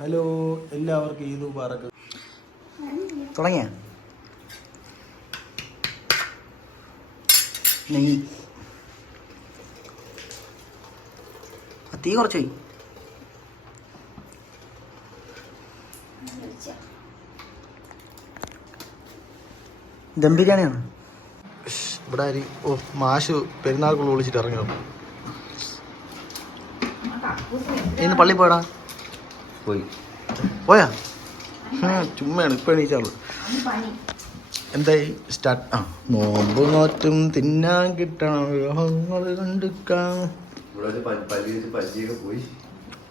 Hello എല്ലാവർക്കും ഈദ് മുബാറക്ക് തുടങ്ങിയ. നെയ്യ്. തീ കുറച്ച് പോയി. ദം ബിരിയാണിയാണ്. ഇവിടെ അരി. ഓ മാഷ് പെരുന്നാൾക്കുള്ള വിളിച്ചിട്ട് ഇറങ്ങിയോ ഇന്ന് പള്ളി പോയടാ? പോയി. പോയാ? ഹും, ചുമ്മയാണ് ഇപ്പൊ എണീച്ചാളു. എന്തായി? സ്റ്റാർട്ട് ആ നോമ്പ് നോറ്റും തിന്നാൻ കിട്ടണം രോഗങ്ങൾ കണ്ടിക്കാം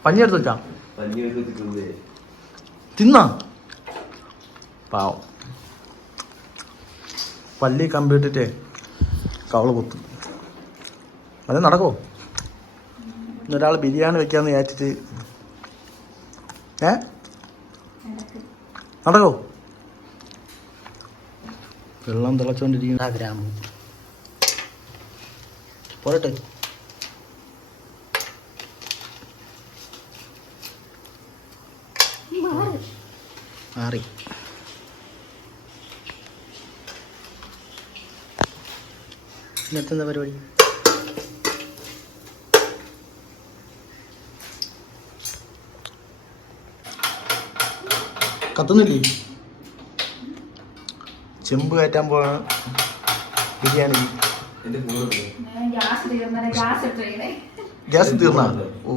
പഞ്ഞി എടുത്ത് വെച്ചാ? തിന്നാ. പാവം. പള്ളി കമ്പ്യൂട്ടറിട്ടേ കവൾ കുത്തും അതെ നടക്കോ ഒരാൾ ബിരിയാണി വെക്കാന്ന് വിചാരിച്ചിട്ട് ഏ? നടക്കോ. വെള്ളം തിളച്ചോണ്ടിരിക്കുന്ന. ഗ്രാമം. പോരട്ടെ. മാറി. ഇന്നത്തെ എന്താ പരിപാടി? കത്തുന്നില്ലേ? ചെമ്പ് കയറ്റാൻ പോവാണ്. ബിരിയാണി. ഗ്യാസ് തീർന്നേ ഗ്യാസ് ഇട്ടേ ഗ്യാസ് തീർന്ന? ഓ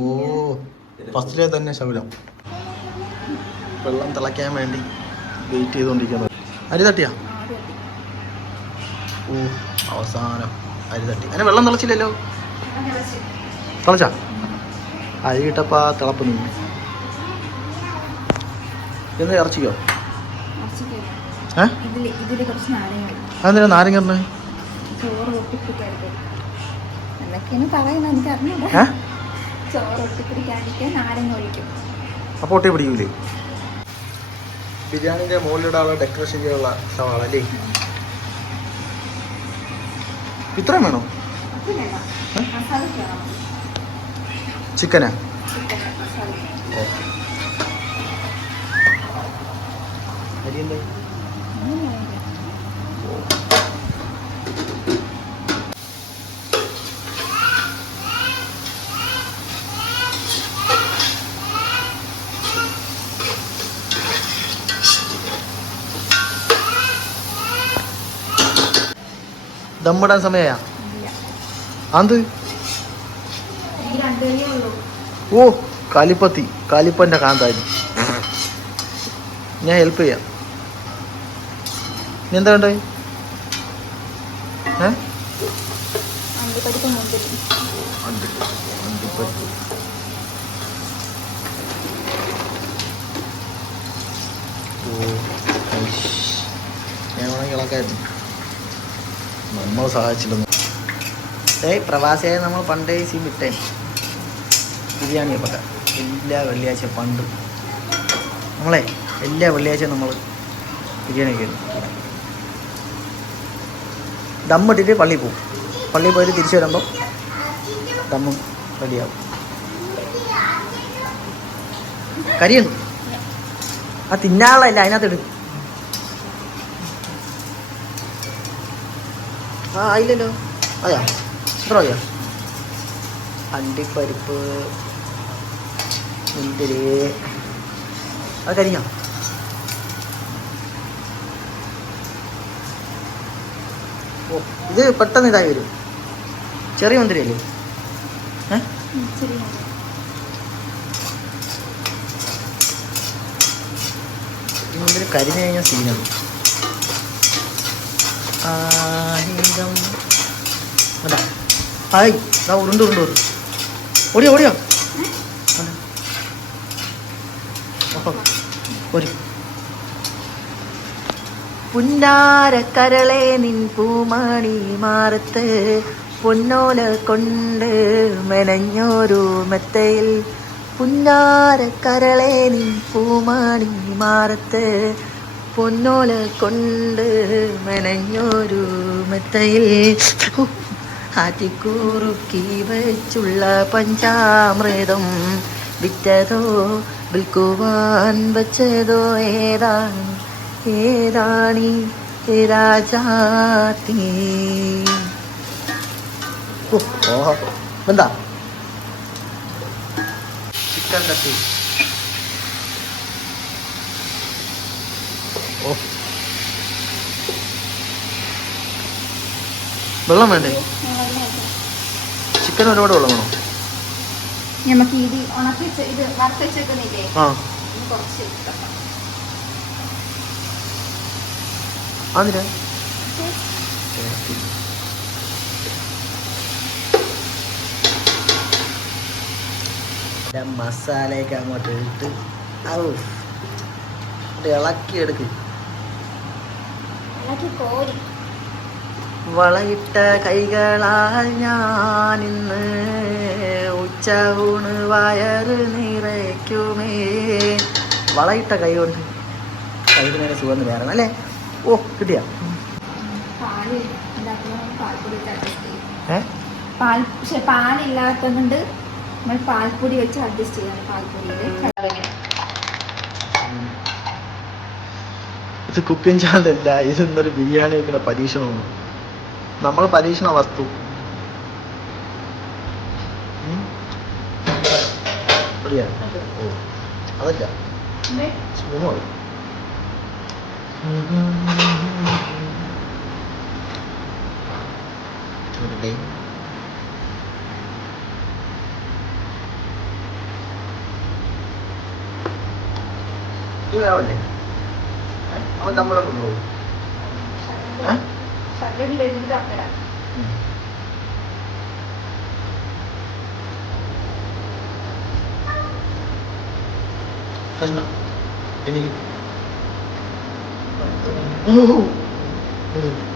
ഫസ്റ്റിലെ തന്നെ ശബലം. വെള്ളം തിളയ്ക്കാൻ വേണ്ടി വെയിറ്റ് ചെയ്തുകൊണ്ടിരിക്കുന്നത് അരി തട്ടിയാ? ഓ അവസാനം അരി തട്ടി. അങ്ങനെ വെള്ളം തിളച്ചില്ലല്ലോ? തിളച്ചാ? അരി കിട്ടപ്പാ തിളപ്പ് നിന്ന്. ചോറ് അതെന്തിനാ നാരങ്ങ അപ്പൊ അപ്പോൾ ഒട്ടി പിടിക്കൂലേ? ബിരിയാണിന്റെ മുകളിലിടാനുള്ള ഡെക്കറേഷൻ ചെയ്യാനുള്ള സവാള അല്ലേ? ഇത്രയും വേണോ? ചിക്കനാ? ഓക്കെ. ദമ്മിടാൻ സമയമാ ഇല്ല അത് ഓ കാലിപ്പത്തി. കാലിപ്പന്റെ കാന്താരി. ഞാൻ ഹെൽപ്പ് ചെയ്യാം. നീ എന്താ കണ്ടോ? ഏ? ഇളക്കായിരുന്നു നമ്മൾ സഹായിച്ചില്ലെന്ന്. ഏയ് പ്രവാസിയായ നമ്മൾ പണ്ടേ സീ വിട്ടേ ബിരിയാണി ഒക്കെ. എല്ലാ വെള്ളിയാഴ്ച പണ്ട്. നമ്മളെ എല്ലാ വെള്ളിയാഴ്ച നമ്മൾ ബിരിയാണി ഒക്കെ ദമ്മിട്ടിട്ട് പള്ളിയിൽ പോകും പള്ളിയിൽ പോയിട്ട് തിരിച്ചു വരുമ്പോൾ ദമ്മും റെഡിയാവും. കരിയുന്നു. ആ തിന്നാളല്ല അതിനകത്ത് എടുക്കും ആ ആയില്ലല്ലോ. അതെയാ? എത്ര മതിയോ? അണ്ടിപ്പരിപ്പ് മുന്തിരി. അത് കരിഞ്ഞോ? ഇത് പെട്ടെന്ന് ഇതായി വരും. ചെറിയ മുന്തിരി അല്ലേ ഈ മുന്തിരി കരിഞ്ഞു കഴിഞ്ഞാൽ സീനാണ് ആനന്ദം അല്ല ഹായ് ദാ ഉരുണ്ട് ഉരുണ്ട് വരും ഓടിയോ ഓടിയോ? ഒരു. പുന്നാരക്കരളെ നിൻ പൂമണി മാറത്ത് പൊന്നോല കൊണ്ട് മെനഞ്ഞോരു മെത്തയിൽ. പുന്നാരക്കരളെ നിൻ പൂമണി മാറത്ത് പൊന്നോല കൊണ്ട് മെനഞ്ഞോരു മെത്തയിൽ. അതികൂറുക്കി വെച്ചുള്ള പഞ്ചാമൃതം വിറ്റതോ വിൽക്കുവാൻ വച്ചതോ ഏതാണ്? ഏതാണീ? രാജാത്തി ഓ ഓഹോ എന്താ? ചിക്കൻ തട്ടി ഓ. വെള്ളം വേണ്ടേ? ചിക്കൻ ഒരുപാട് വെള്ളം വേണോ? നമുക്ക് ഇത് ഉണക്കി ഇത് വറുത്തച്ചേക്കുന്നില്ലേ ആ. കുറച്ച് അതിനാ? മസാലയൊക്കെ അങ്ങോട്ട് ഇട്ട് ഇളക്കി കോരി. വളയിട്ട കൈകളാൽ ഞാൻ ഇന്ന് ഊണ് വയറ് നിറയ്ക്കുമേ. വളയിട്ട കൈ കൊണ്ട് കൈ നേരെ സുഖം വേറെ അല്ലേ? ഓ കിട്ടിയ. പക്ഷെ പാലില്ലാത്തതുകൊണ്ട് നമ്മൾ പാൽപ്പൊടി വെച്ച് അഡ്ജസ്റ്റ് ചെയ്യണം പാൽപ്പൊടിയിൽ ഇത് കുക്കിംഗ് ചാനലല്ല ഇതൊന്നൊരു ബിരിയാണി വെക്കുന്ന പരീക്ഷണമാണ് നമ്മൾ പരീക്ഷണ വസ്തു. ഉം. റെഡിയാ? ഓ അതല്ല സ്പൂണ് മതി ചുരുളി ഇത് വേവല്ലേ അവൻ നമ്മളെ കൊണ്ടുപോകും ഏ? കണ്ടോ? എനിക്ക് ഓ. Oh.